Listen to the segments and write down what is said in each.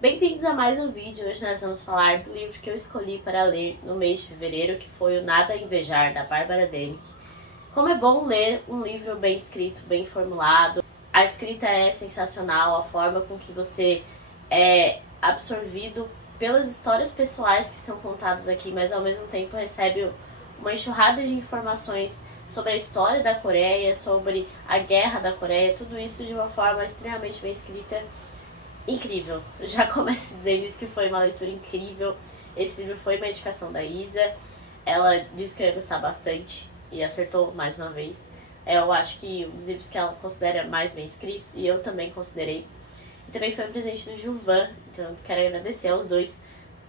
Bem-vindos a mais um vídeo. Hoje nós vamos falar do livro que eu escolhi para ler no mês de fevereiro, que foi o Nada a Invejar, da Bárbara Demick. Como é bom ler um livro bem escrito, bem formulado. A escrita é sensacional, a forma com que você é absorvido pelas histórias pessoais que são contadas aqui, mas ao mesmo tempo recebe uma enxurrada de informações sobre a história da Coreia, sobre a guerra da Coreia, tudo isso de uma forma extremamente bem escrita. Incrível. Eu já começo dizendo isso, que foi uma leitura incrível. Esse livro foi uma indicação da Isa. Ela disse que eu ia gostar bastante e acertou mais uma vez. Eu acho que um dos livros que ela considera mais bem escritos, e eu também considerei. E também foi um presente do Gilvan, então quero agradecer aos dois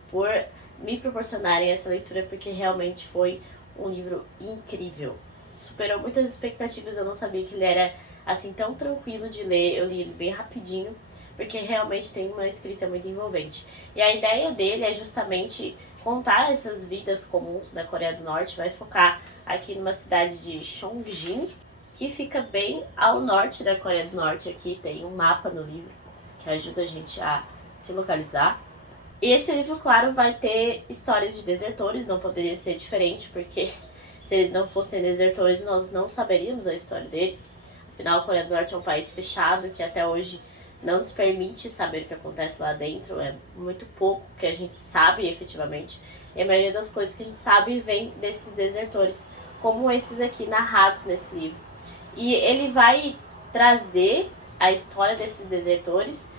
por me proporcionarem essa leitura, porque realmente foi um livro incrível. Superou muitas expectativas, eu não sabia que ele era assim tão tranquilo de ler. Eu li ele bem rapidinho, porque realmente tem uma escrita muito envolvente. E a ideia dele é justamente contar essas vidas comuns da Coreia do Norte. Vai focar aqui numa cidade de Chongjin, que fica bem ao norte da Coreia do Norte. Aqui tem um mapa no livro que ajuda a gente a se localizar. E esse livro, claro, vai ter histórias de desertores, não poderia ser diferente, porque se eles não fossem desertores, nós não saberíamos a história deles. Afinal, a Coreia do Norte é um país fechado que até hoje não nos permite saber o que acontece lá dentro. É muito pouco que a gente sabe efetivamente. E a maioria das coisas que a gente sabe vem desses desertores, como esses aqui narrados nesse livro. E ele vai trazer a história desses desertores,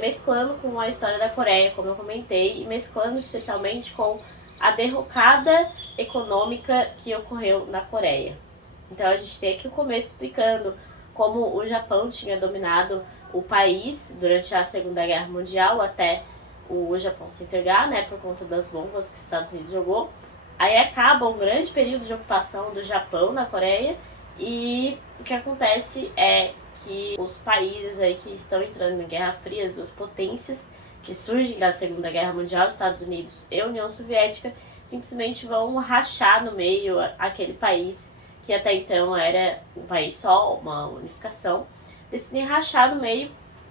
mesclando com a história da Coreia, como eu comentei, e mesclando especialmente com a derrocada econômica que ocorreu na Coreia. Então a gente tem aqui o começo explicando como o Japão tinha dominado o país durante a Segunda Guerra Mundial, até o Japão se entregar, né, por conta das bombas que os Estados Unidos jogou. Aí acaba um grande período de ocupação do Japão na Coreia, e o que acontece é que os países aí que estão entrando em Guerra Fria, as duas potências que surgem da Segunda Guerra Mundial, Estados Unidos e União Soviética, simplesmente vão rachar no meio aquele país que até então era um país só, uma unificação, decidem rachar no meio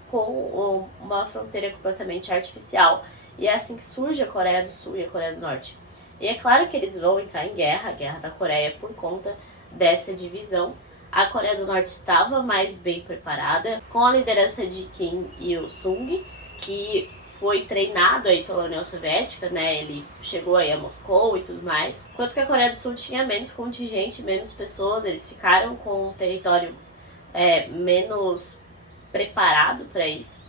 com uma fronteira completamente artificial. E é assim que surge a Coreia do Sul e a Coreia do Norte. E é claro que eles vão entrar em guerra, a guerra da Coreia, por conta dessa divisão. A Coreia do Norte estava mais bem preparada, com a liderança de Kim Il-sung, que foi treinado aí pela União Soviética, né? Ele chegou aí a Moscou e tudo mais. Enquanto que a Coreia do Sul tinha menos contingente, menos pessoas, eles ficaram com um território menos preparado para isso.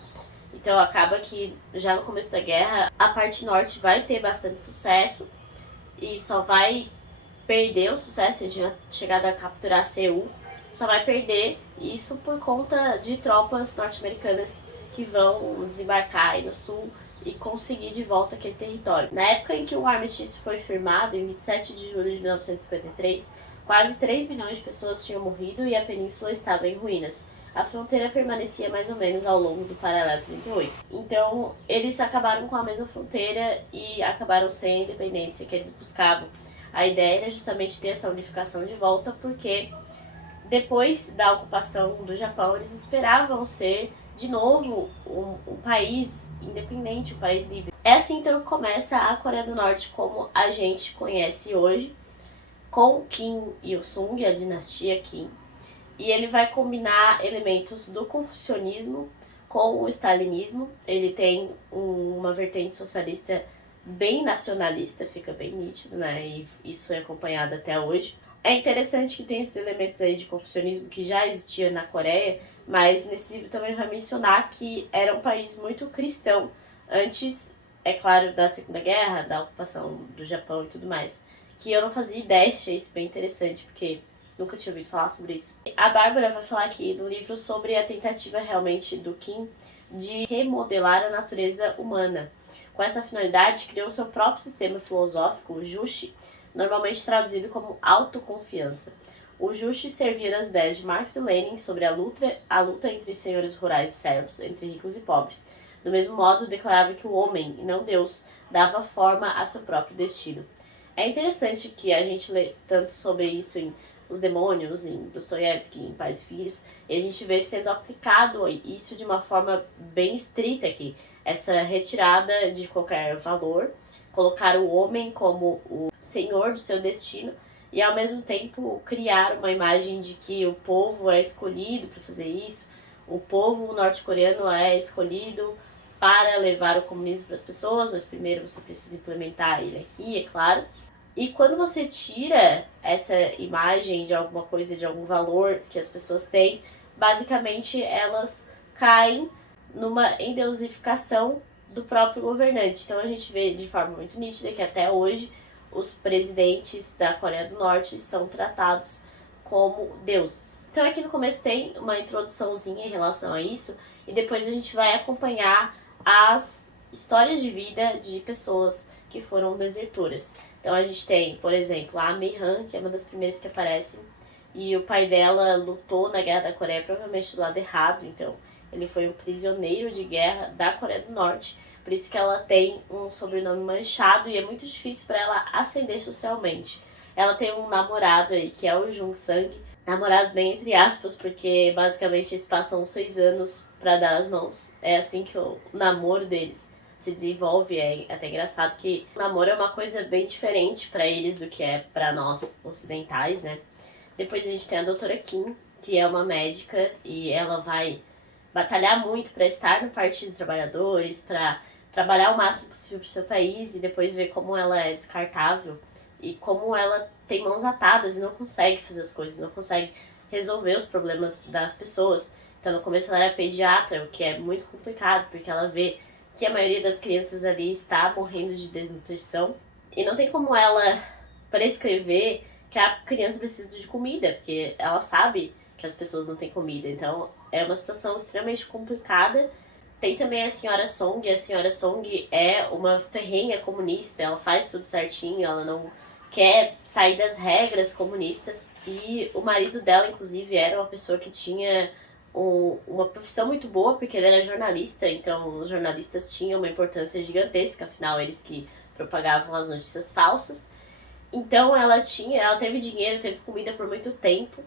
Então acaba que já no começo da guerra a parte norte vai ter bastante sucesso e só vai perder o sucesso de chegada a capturar Seul, só vai perder isso por conta de tropas norte-americanas que vão desembarcar aí no sul e conseguir de volta aquele território. Na época em que o armistício foi firmado, em 27 de julho de 1953, quase 3 milhões de pessoas tinham morrido e a península estava em ruínas. A fronteira permanecia mais ou menos ao longo do paralelo 38. Então, eles acabaram com a mesma fronteira e acabaram sem a independência que eles buscavam. A ideia era justamente ter essa unificação de volta, porque depois da ocupação do Japão, eles esperavam ser de novo um país independente, um país livre. É assim então que começa a Coreia do Norte como a gente conhece hoje, com Kim Il-sung, a dinastia Kim. E ele vai combinar elementos do confucionismo com o stalinismo. Ele tem uma vertente socialista bem nacionalista, fica bem nítido, né? E isso é acompanhado até hoje. É interessante que tem esses elementos aí de confucionismo que já existia na Coreia, mas nesse livro também vai mencionar que era um país muito cristão, antes, é claro, da Segunda Guerra, da ocupação do Japão e tudo mais. Que eu não fazia ideia, achei isso bem interessante, porque nunca tinha ouvido falar sobre isso. A Bárbara vai falar aqui no livro sobre a tentativa realmente do Kim de remodelar a natureza humana. Com essa finalidade, criou seu próprio sistema filosófico, o Juche, normalmente traduzido como autoconfiança. O Juche servia das ideias de Marx e Lenin sobre a luta entre senhores rurais e servos, entre ricos e pobres. Do mesmo modo, declarava que o homem, e não Deus, dava forma a seu próprio destino. É interessante que a gente lê tanto sobre isso em Os Demônios, em Dostoiévski, em Pais e Filhos, e a gente vê sendo aplicado isso de uma forma bem estrita aqui. essa retirada de qualquer valor, colocar o homem como o senhor do seu destino e ao mesmo tempo criar uma imagem de que o povo é escolhido para fazer isso, o povo norte-coreano é escolhido para levar o comunismo para as pessoas, mas primeiro você precisa implementar ele aqui, é claro. E quando você tira essa imagem de alguma coisa, de algum valor que as pessoas têm, basicamente elas caem numa endeusificação do próprio governante. Então a gente vê de forma muito nítida que até hoje os presidentes da Coreia do Norte são tratados como deuses. Então aqui no começo tem uma introduçãozinha em relação a isso, e depois a gente vai acompanhar as histórias de vida de pessoas que foram desertoras. Então a gente tem, por exemplo, a Mi-han, que é uma das primeiras que aparecem, e o pai dela lutou na Guerra da Coreia, provavelmente do lado errado, então ele foi um prisioneiro de guerra da Coreia do Norte, por isso que ela tem um sobrenome manchado e é muito difícil para ela ascender socialmente. Ela tem um namorado aí, que é o Jung Sang, namorado bem entre aspas, porque basicamente eles passam 6 anos para dar as mãos. É assim que o namoro deles se desenvolve. É até engraçado que o namoro é uma coisa bem diferente para eles do que é para nós ocidentais, né? Depois a gente tem a doutora Kim, que é uma médica e ela vai batalhar muito para estar no Partido dos Trabalhadores, para trabalhar o máximo possível para o seu país e depois ver como ela é descartável e como ela tem mãos atadas e não consegue fazer as coisas, não consegue resolver os problemas das pessoas. Então no começo ela era pediatra, o que é muito complicado, porque ela vê que a maioria das crianças ali está morrendo de desnutrição e não tem como ela prescrever que a criança precisa de comida, porque ela sabe que as pessoas não têm comida. Então é uma situação extremamente complicada. Tem também a senhora Song. A senhora Song é uma ferrenha comunista, ela faz tudo certinho, ela não quer sair das regras comunistas. E o marido dela, inclusive, era uma pessoa que tinha uma profissão muito boa, porque ele era jornalista, então os jornalistas tinham uma importância gigantesca, afinal eles que propagavam as notícias falsas. Então ela teve dinheiro, teve comida por muito tempo,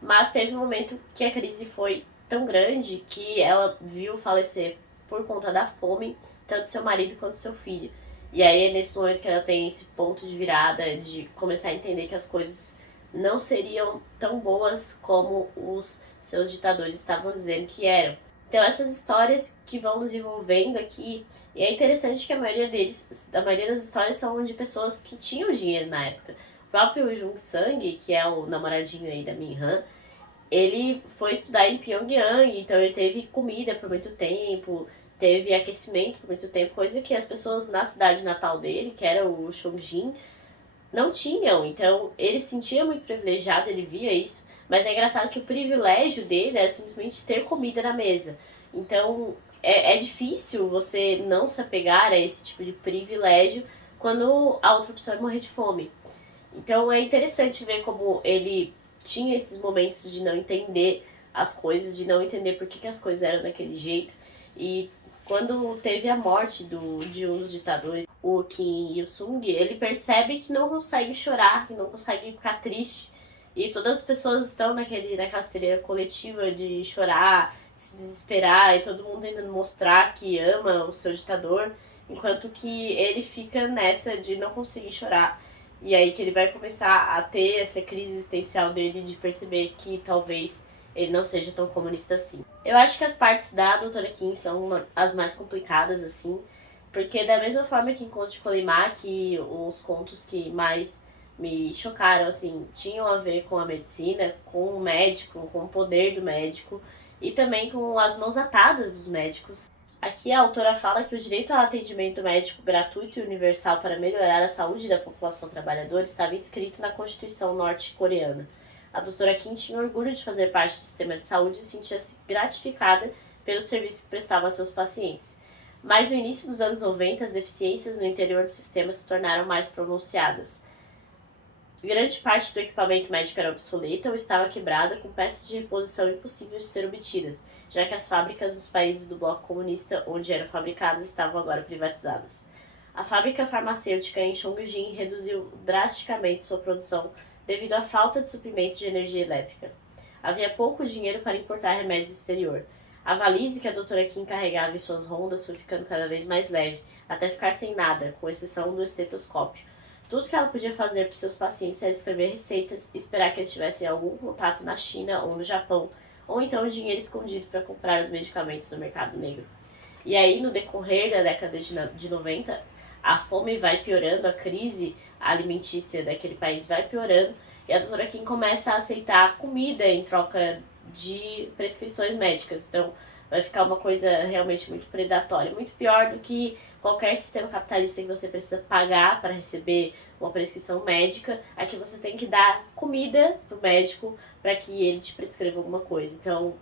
mas teve um momento que a crise foi tão grande que ela viu falecer por conta da fome, tanto seu marido quanto seu filho. E aí é nesse momento que ela tem esse ponto de virada, de começar a entender que as coisas não seriam tão boas como os seus ditadores estavam dizendo que eram. Então essas histórias que vão desenvolvendo aqui, e é interessante que a maioria das histórias são de pessoas que tinham dinheiro na época. O próprio Jung Sang, que é o namoradinho aí da Min-han, ele foi estudar em Pyongyang, então ele teve comida por muito tempo, teve aquecimento por muito tempo, coisa que as pessoas na cidade natal dele, que era o Chongjin, não tinham. Então ele se sentia muito privilegiado, ele via isso, mas é engraçado que o privilégio dele era simplesmente ter comida na mesa. Então é difícil você não se apegar a esse tipo de privilégio quando a outra opção é morrer de fome. Então é interessante ver como ele tinha esses momentos de não entender as coisas, de não entender por que as coisas eram daquele jeito. E quando teve a morte de um dos ditadores, o Kim Il-sung, ele percebe que não consegue chorar, que não consegue ficar triste. E todas as pessoas estão naquela histeria coletiva de chorar, se desesperar, e todo mundo tentando mostrar que ama o seu ditador, enquanto que ele fica nessa de não conseguir chorar. E aí que ele vai começar a ter essa crise existencial dele de perceber que talvez ele não seja tão comunista assim. Eu acho que as partes da Doutora Kim são as mais complicadas, assim, porque da mesma forma que em Contos de Colimar, que os contos que mais me chocaram, assim, tinham a ver com a medicina, com o médico, com o poder do médico, e também com as mãos atadas dos médicos. Aqui a autora fala que o direito ao atendimento médico gratuito e universal para melhorar a saúde da população trabalhadora estava inscrito na Constituição norte-coreana. A doutora Kim tinha orgulho de fazer parte do sistema de saúde e sentia-se gratificada pelo serviço que prestava a seus pacientes. Mas no início dos anos 90, as deficiências no interior do sistema se tornaram mais pronunciadas. Grande parte do equipamento médico era obsoleta ou estava quebrada, com peças de reposição impossíveis de ser obtidas, já que as fábricas dos países do bloco comunista onde eram fabricadas estavam agora privatizadas. A fábrica farmacêutica em Chongjin reduziu drasticamente sua produção devido à falta de suprimento de energia elétrica. Havia pouco dinheiro para importar remédios do exterior. A valise que a doutora Kim carregava em suas rondas foi ficando cada vez mais leve, até ficar sem nada, com exceção do estetoscópio. Tudo que ela podia fazer para seus pacientes era escrever receitas e esperar que eles tivessem algum contato na China ou no Japão, ou então dinheiro escondido para comprar os medicamentos no mercado negro. E aí, no decorrer da década de 90, a fome vai piorando, a crise alimentícia daquele país vai piorando, e a doutora Kim começa a aceitar comida em troca de prescrições médicas. Então, vai ficar uma coisa realmente muito predatória, muito pior do que qualquer sistema capitalista que você precisa pagar para receber uma prescrição médica. Aqui você tem que dar comida pro médico para que ele te prescreva alguma coisa. Então,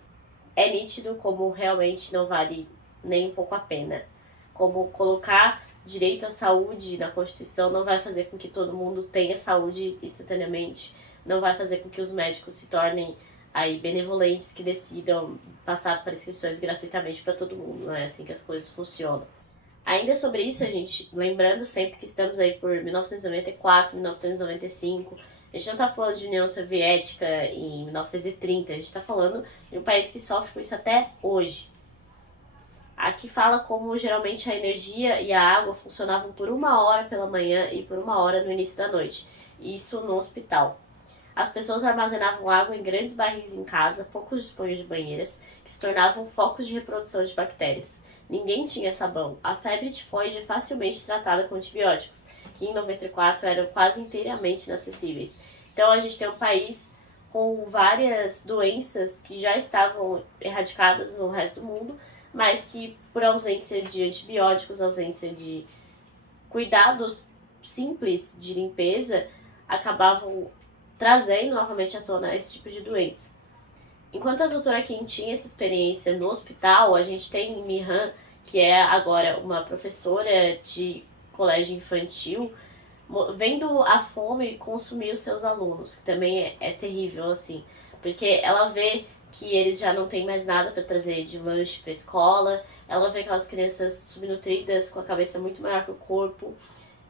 é nítido como realmente não vale nem um pouco a pena. Como colocar direito à saúde na Constituição não vai fazer com que todo mundo tenha saúde instantaneamente, não vai fazer com que os médicos se tornem aí benevolentes que decidam passar prescrições gratuitamente para todo mundo. Não é assim que as coisas funcionam. Ainda sobre isso, a gente, lembrando sempre que estamos aí por 1994, 1995, a gente não está falando de União Soviética em 1930, a gente está falando de um país que sofre com isso até hoje. Aqui fala como geralmente a energia e a água funcionavam por 1 hora pela manhã e por 1 hora no início da noite, isso no hospital. As pessoas armazenavam água em grandes barris em casa, poucos dispunham de banheiras, que se tornavam focos de reprodução de bactérias. Ninguém tinha sabão. A febre tifoide é facilmente tratada com antibióticos, que em 94 eram quase inteiramente inacessíveis. Então a gente tem um país com várias doenças que já estavam erradicadas no resto do mundo, mas que por ausência de antibióticos, ausência de cuidados simples de limpeza, acabavam trazendo novamente à tona esse tipo de doença. Enquanto a doutora Kim tinha essa experiência no hospital, a gente tem Mihan, que é agora uma professora de colégio infantil, vendo a fome consumir os seus alunos, que também é terrível, assim, porque ela vê que eles já não têm mais nada para trazer de lanche para a escola, ela vê aquelas crianças subnutridas com a cabeça muito maior que o corpo,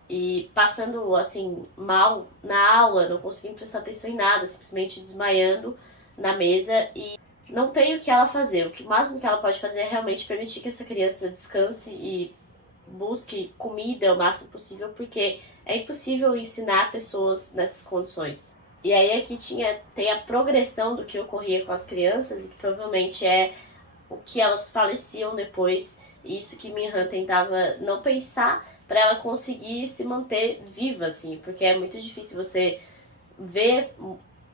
e passando, assim, mal na aula, não conseguindo prestar atenção em nada, simplesmente desmaiando na mesa e não tem o que ela fazer. O que máximo que ela pode fazer é realmente permitir que essa criança descanse e busque comida o máximo possível, porque é impossível ensinar pessoas nessas condições. E aí aqui tem a progressão do que ocorria com as crianças, e que provavelmente é o que elas faleciam depois, e isso que Minhan tentava não pensar para ela conseguir se manter viva, assim, porque é muito difícil você ver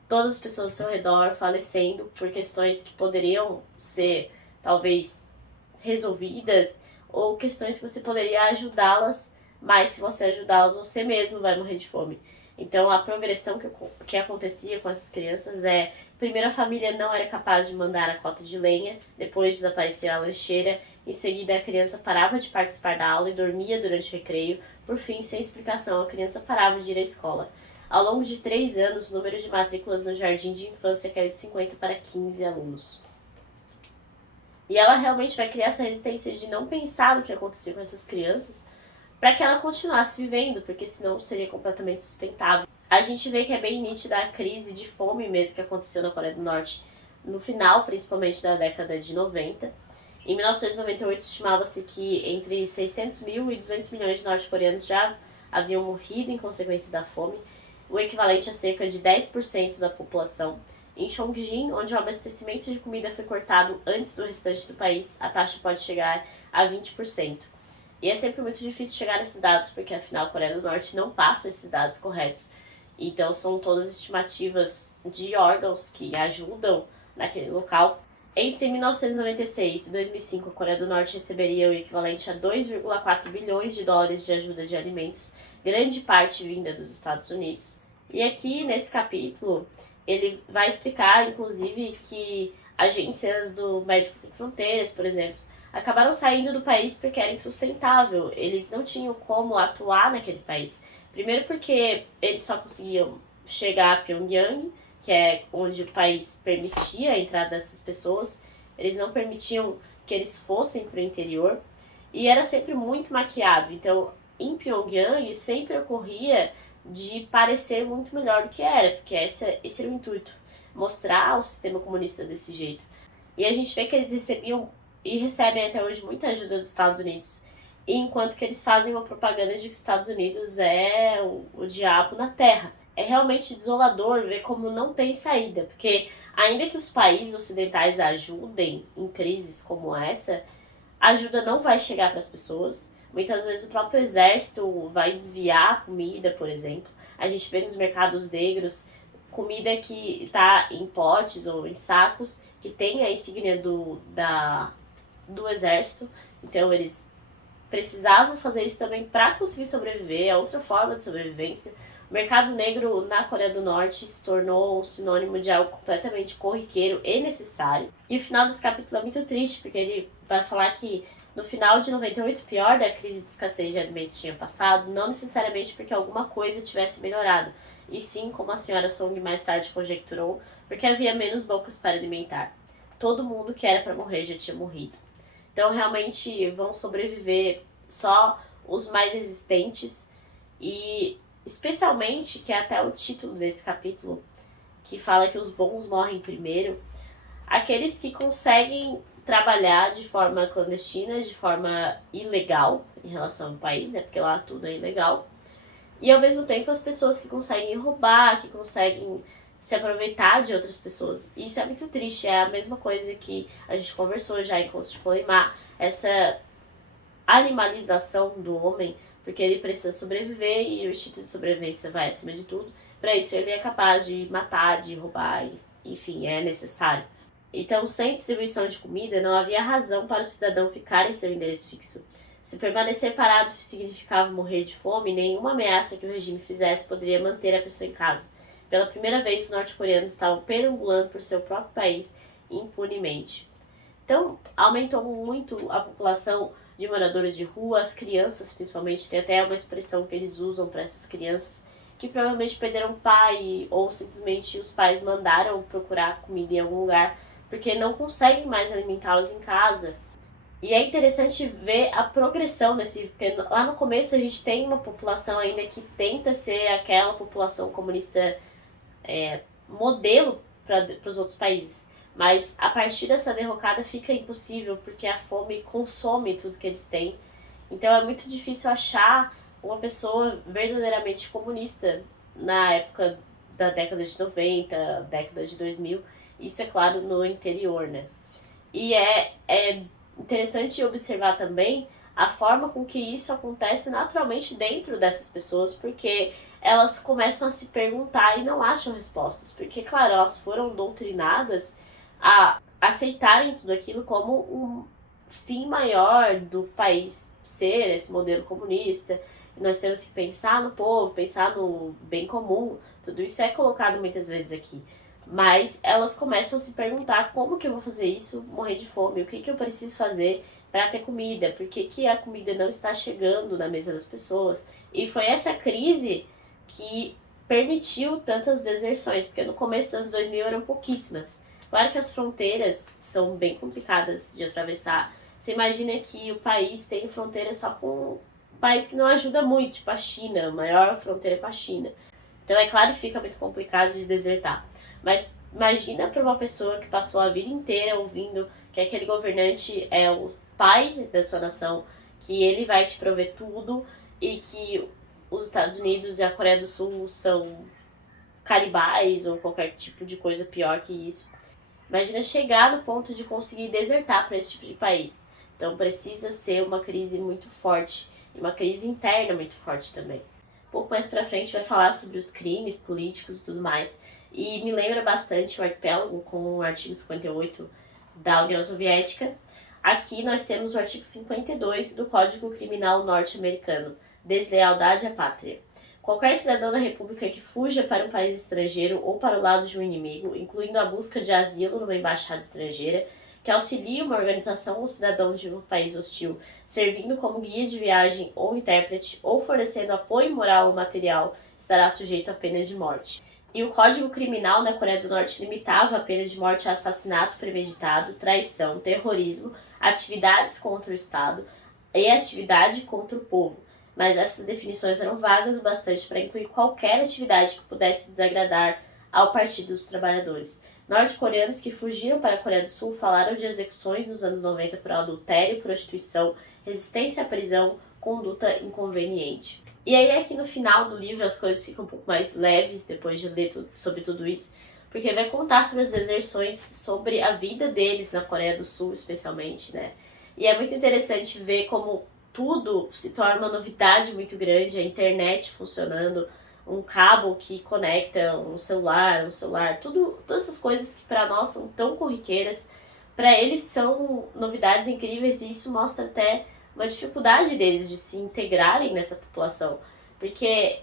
todas as pessoas ao seu redor falecendo por questões que poderiam ser, talvez, resolvidas, ou questões que você poderia ajudá-las, mas se você ajudá-las, você mesmo vai morrer de fome. Então, a progressão que acontecia com essas crianças é: primeiro, a família não era capaz de mandar a cota de lenha, depois desaparecia a lancheira, em seguida a criança parava de participar da aula e dormia durante o recreio, por fim, sem explicação, a criança parava de ir à escola. Ao longo de 3 anos, o número de matrículas no jardim de infância caiu de 50 para 15 alunos. E ela realmente vai criar essa resistência de não pensar no que acontecia com essas crianças, para que ela continuasse vivendo, porque senão seria completamente sustentável. A gente vê que é bem nítida a crise de fome mesmo que aconteceu na Coreia do Norte, no final, principalmente da década de 90. Em 1998, estimava-se que entre 600 mil e 200 milhões de norte-coreanos já haviam morrido em consequência da fome, o equivalente a cerca de 10% da população. Em Chongjin, onde o abastecimento de comida foi cortado antes do restante do país, a taxa pode chegar a 20%. E é sempre muito difícil chegar nesses dados, porque afinal a Coreia do Norte não passa esses dados corretos. Então são todas estimativas de órgãos que ajudam naquele local. Entre 1996 e 2005, a Coreia do Norte receberia o equivalente a 2,4 bilhões de dólares de ajuda de alimentos, grande parte vinda dos Estados Unidos. E aqui, nesse capítulo, ele vai explicar, inclusive, que agências do Médicos Sem Fronteiras, por exemplo, acabaram saindo do país porque era insustentável. Eles não tinham como atuar naquele país. Primeiro porque eles só conseguiam chegar a Pyongyang, que é onde o país permitia a entrada dessas pessoas. Eles não permitiam que eles fossem para o interior. E era sempre muito maquiado. Então, em Pyongyang, sempre ocorria de parecer muito melhor do que era, porque esse era o intuito, mostrar o sistema comunista desse jeito. E a gente vê que eles recebiam e recebem até hoje muita ajuda dos Estados Unidos, enquanto que eles fazem uma propaganda de que os Estados Unidos é o diabo na Terra. É realmente desolador ver como não tem saída, porque ainda que os países ocidentais ajudem em crises como essa, a ajuda não vai chegar para as pessoas. Muitas vezes o próprio exército vai desviar a comida, por exemplo. A gente vê nos mercados negros comida que está em potes ou em sacos que tem a insígnia do exército. Então eles precisavam fazer isso também para conseguir sobreviver, é outra forma de sobrevivência. O mercado negro na Coreia do Norte se tornou um sinônimo de algo completamente corriqueiro e necessário. E o final desse capítulo é muito triste, porque ele vai falar que no final de 98, pior da crise de escassez de alimentos tinha passado, não necessariamente porque alguma coisa tivesse melhorado, e sim, como a senhora Song mais tarde conjecturou, porque havia menos bocas para alimentar. Todo mundo que era para morrer já tinha morrido. Então, realmente, vão sobreviver só os mais resistentes e, especialmente, que é até o título desse capítulo, que fala que os bons morrem primeiro, aqueles que conseguem trabalhar de forma clandestina, de forma ilegal em relação ao país, né? Porque lá tudo é ilegal. E, ao mesmo tempo, as pessoas que conseguem roubar, que conseguem se aproveitar de outras pessoas. E isso é muito triste, é a mesma coisa que a gente conversou já em Contos de Polimar, essa animalização do homem, porque ele precisa sobreviver e o instinto de sobrevivência vai acima de tudo. Para isso ele é capaz de matar, de roubar, enfim, é necessário. Então, sem distribuição de comida, não havia razão para o cidadão ficar em seu endereço fixo. Se permanecer parado significava morrer de fome, nenhuma ameaça que o regime fizesse poderia manter a pessoa em casa. Pela primeira vez, os norte-coreanos estavam perambulando por seu próprio país impunemente. Então, aumentou muito a população de moradores de rua, as crianças principalmente, tem até uma expressão que eles usam para essas crianças, que provavelmente perderam pai ou simplesmente os pais mandaram procurar comida em algum lugar, porque não conseguem mais alimentá-los em casa. E é interessante ver a progressão desse, porque lá no começo a gente tem uma população ainda que tenta ser aquela população comunista modelo para os outros países. Mas a partir dessa derrocada fica impossível, porque a fome consome tudo que eles têm. Então é muito difícil achar uma pessoa verdadeiramente comunista na época da década de 90, década de 2000. Isso é claro no interior, né? E é interessante observar também a forma com que isso acontece naturalmente dentro dessas pessoas, porque elas começam a se perguntar e não acham respostas. Porque, claro, elas foram doutrinadas a aceitarem tudo aquilo como um fim maior do país ser esse modelo comunista. Nós temos que pensar no povo, pensar no bem comum. Tudo isso é colocado muitas vezes aqui. Mas elas começam a se perguntar como que eu vou fazer isso, morrer de fome, o que que eu preciso fazer para ter comida, por que que a comida não está chegando na mesa das pessoas. E foi essa crise que permitiu tantas deserções, porque no começo dos anos 2000 eram pouquíssimas. Claro que as fronteiras são bem complicadas de atravessar. Você imagina que o país tem fronteira só com um país que não ajuda muito, tipo a China, a maior fronteira com a China. Então é claro que fica muito complicado de desertar. Mas imagina para uma pessoa que passou a vida inteira ouvindo que aquele governante é o pai da sua nação, que ele vai te prover tudo e que os Estados Unidos e a Coreia do Sul são canibais ou qualquer tipo de coisa pior que isso. Imagina chegar no ponto de conseguir desertar para esse tipo de país. Então precisa ser uma crise muito forte e uma crise interna muito forte também. Um pouco mais pra frente vai falar sobre os crimes políticos e tudo mais. E me lembra bastante o arquipélago com o artigo 58 da União Soviética. Aqui nós temos o artigo 52 do Código Criminal Norte-Americano, deslealdade à pátria. Qualquer cidadão da República que fuja para um país estrangeiro ou para o lado de um inimigo, incluindo a busca de asilo numa embaixada estrangeira, que auxilie uma organização ou cidadão de um país hostil, servindo como guia de viagem ou intérprete, ou fornecendo apoio moral ou material, estará sujeito à pena de morte. E o Código Criminal na Coreia do Norte limitava a pena de morte a assassinato premeditado, traição, terrorismo, atividades contra o Estado e atividade contra o povo. Mas essas definições eram vagas o bastante para incluir qualquer atividade que pudesse desagradar ao Partido dos Trabalhadores. Norte-coreanos que fugiram para a Coreia do Sul falaram de execuções nos anos 90 por adultério, prostituição, resistência à prisão, conduta inconveniente. E aí aqui no final do livro as coisas ficam um pouco mais leves depois de ler sobre tudo isso, porque vai contar sobre as deserções, sobre a vida deles na Coreia do Sul especialmente, né? E é muito interessante ver como tudo se torna uma novidade muito grande, a internet funcionando, um cabo que conecta um celular, todas essas coisas que para nós são tão corriqueiras, para eles são novidades incríveis e isso mostra até uma dificuldade deles de se integrarem nessa população, porque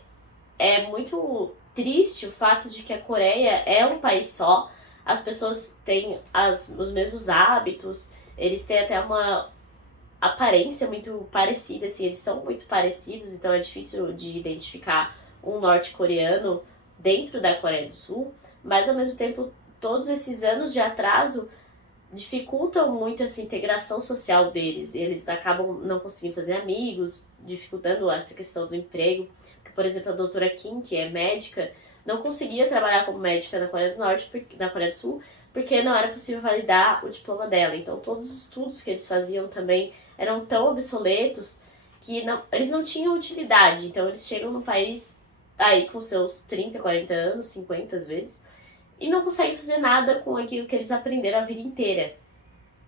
é muito triste o fato de que a Coreia é um país só, as pessoas têm os mesmos hábitos, eles têm até uma aparência muito parecida, assim, eles são muito parecidos, então é difícil de identificar um norte-coreano dentro da Coreia do Sul, mas ao mesmo tempo todos esses anos de atraso dificultam muito essa integração social deles, eles acabam não conseguindo fazer amigos, dificultando essa questão do emprego, porque, por exemplo, a doutora Kim, que é médica, não conseguia trabalhar como médica na Coreia do Norte, na Coreia do Sul, porque não era possível validar o diploma dela. Então, todos os estudos que eles faziam também eram tão obsoletos que eles não tinham utilidade. Então, eles chegam no país aí com seus 30, 40 anos, 50 às vezes, e não conseguem fazer nada com aquilo que eles aprenderam a vida inteira.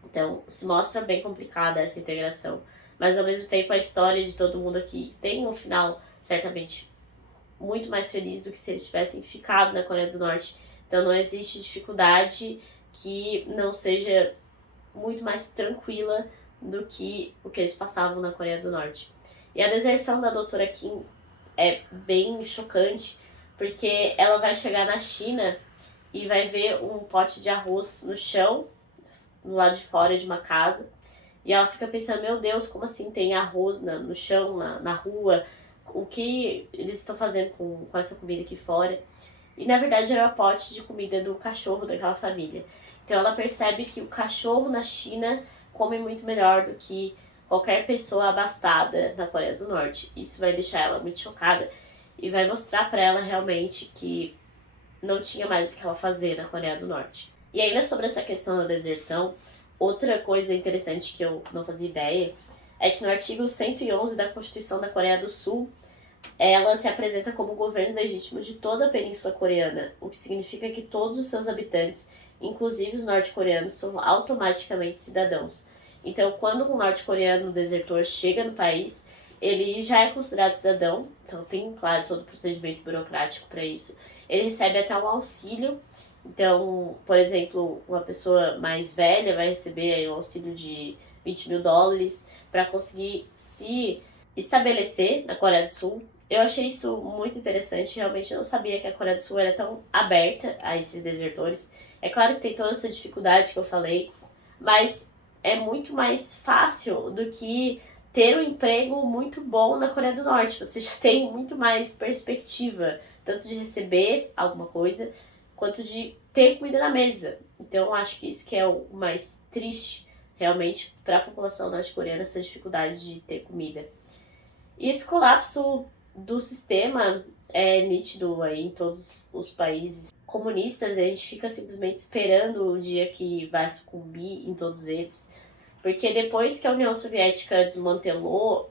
Então, se mostra bem complicada essa integração. Mas, ao mesmo tempo, a história de todo mundo aqui tem um final, certamente, muito mais feliz do que se eles tivessem ficado na Coreia do Norte. Então não existe dificuldade que não seja muito mais tranquila do que o que eles passavam na Coreia do Norte. E a deserção da doutora Kim é bem chocante, porque ela vai chegar na China e vai ver um pote de arroz no chão, do lado de fora de uma casa, e ela fica pensando, meu Deus, como assim tem arroz no chão, na rua? O que eles estão fazendo com essa comida aqui fora? E na verdade era o pote de comida do cachorro daquela família. Então ela percebe que o cachorro na China come muito melhor do que qualquer pessoa abastada na Coreia do Norte. Isso vai deixar ela muito chocada e vai mostrar para ela realmente que não tinha mais o que ela fazer na Coreia do Norte. E ainda sobre essa questão da deserção, outra coisa interessante que eu não fazia ideia é que no artigo 111 da Constituição da Coreia do Sul, ela se apresenta como o governo legítimo de toda a Península Coreana, o que significa que todos os seus habitantes, inclusive os norte-coreanos, são automaticamente cidadãos. Então, quando um norte-coreano desertor chega no país, ele já é considerado cidadão, então tem, claro, todo o procedimento burocrático para isso. Ele recebe até um auxílio, então, por exemplo, uma pessoa mais velha vai receber aí um auxílio de $20.000 para conseguir se estabelecer na Coreia do Sul. Eu achei isso muito interessante, realmente eu não sabia que a Coreia do Sul era tão aberta a esses desertores. É claro que tem toda essa dificuldade que eu falei, mas é muito mais fácil do que ter um emprego muito bom na Coreia do Norte. Você já tem muito mais perspectiva, tanto de receber alguma coisa, quanto de ter comida na mesa. Então eu acho que isso que é o mais triste, realmente, para a população norte-coreana, essa dificuldade de ter comida. E esse colapso do sistema é nítido aí em todos os países comunistas, e a gente fica simplesmente esperando o dia que vai sucumbir em todos eles. Porque depois que a União Soviética desmantelou,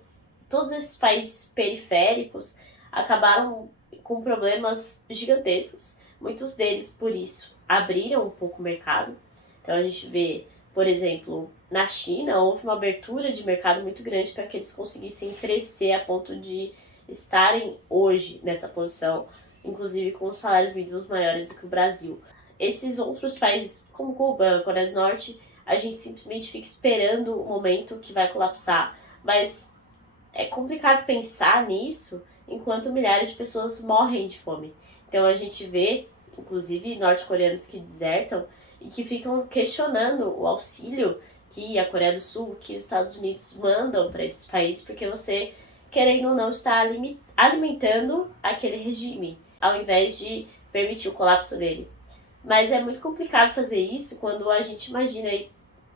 todos esses países periféricos acabaram com problemas gigantescos. Muitos deles, por isso, abriram um pouco o mercado. Então a gente vê, por exemplo, na China houve uma abertura de mercado muito grande para que eles conseguissem crescer a ponto de estarem hoje nessa posição, inclusive com salários mínimos maiores do que o Brasil. Esses outros países, como Cuba, Coreia do Norte, a gente simplesmente fica esperando o momento que vai colapsar. Mas é complicado pensar nisso enquanto milhares de pessoas morrem de fome. Então a gente vê, inclusive, norte-coreanos que desertam e que ficam questionando o auxílio que a Coreia do Sul, que os Estados Unidos mandam para esses países, porque você, querendo ou não, está alimentando aquele regime, ao invés de permitir o colapso dele. Mas é muito complicado fazer isso quando a gente imagina aí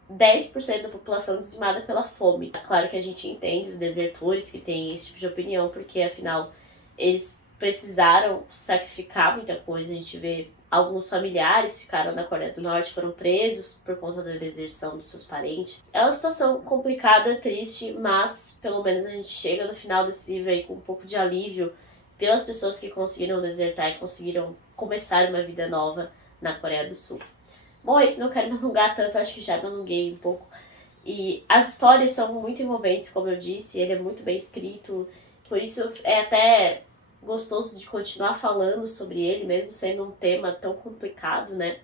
10% da população dizimada pela fome. Claro que a gente entende os desertores que têm esse tipo de opinião, porque afinal eles precisaram sacrificar muita coisa. A gente vê alguns familiares ficaram na Coreia do Norte, foram presos por conta da deserção dos seus parentes. É uma situação complicada, triste, mas pelo menos a gente chega no final desse livro aí com um pouco de alívio pelas pessoas que conseguiram desertar e conseguiram começar uma vida nova na Coreia do Sul. Bom, esse não quero me alongar tanto, acho que já me alonguei um pouco. E as histórias são muito envolventes, como eu disse, ele é muito bem escrito, por isso é até gostoso de continuar falando sobre ele, mesmo sendo um tema tão complicado, né?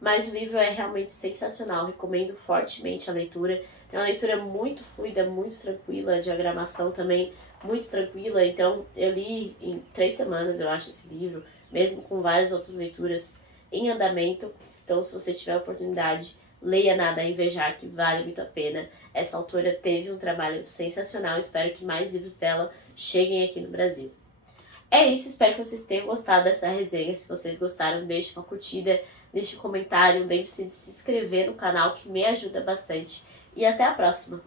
Mas o livro é realmente sensacional, recomendo fortemente a leitura. É uma leitura muito fluida, muito tranquila, a diagramação também muito tranquila, então eu li em 3 semanas, eu acho, esse livro, mesmo com várias outras leituras em andamento. Então, se você tiver a oportunidade, leia Nada a Invejar, que vale muito a pena. Essa autora teve um trabalho sensacional, espero que mais livros dela cheguem aqui no Brasil. É isso, espero que vocês tenham gostado dessa resenha. Se vocês gostaram, deixe uma curtida, deixe um comentário, lembre-se de se inscrever no canal, que me ajuda bastante. E até a próxima!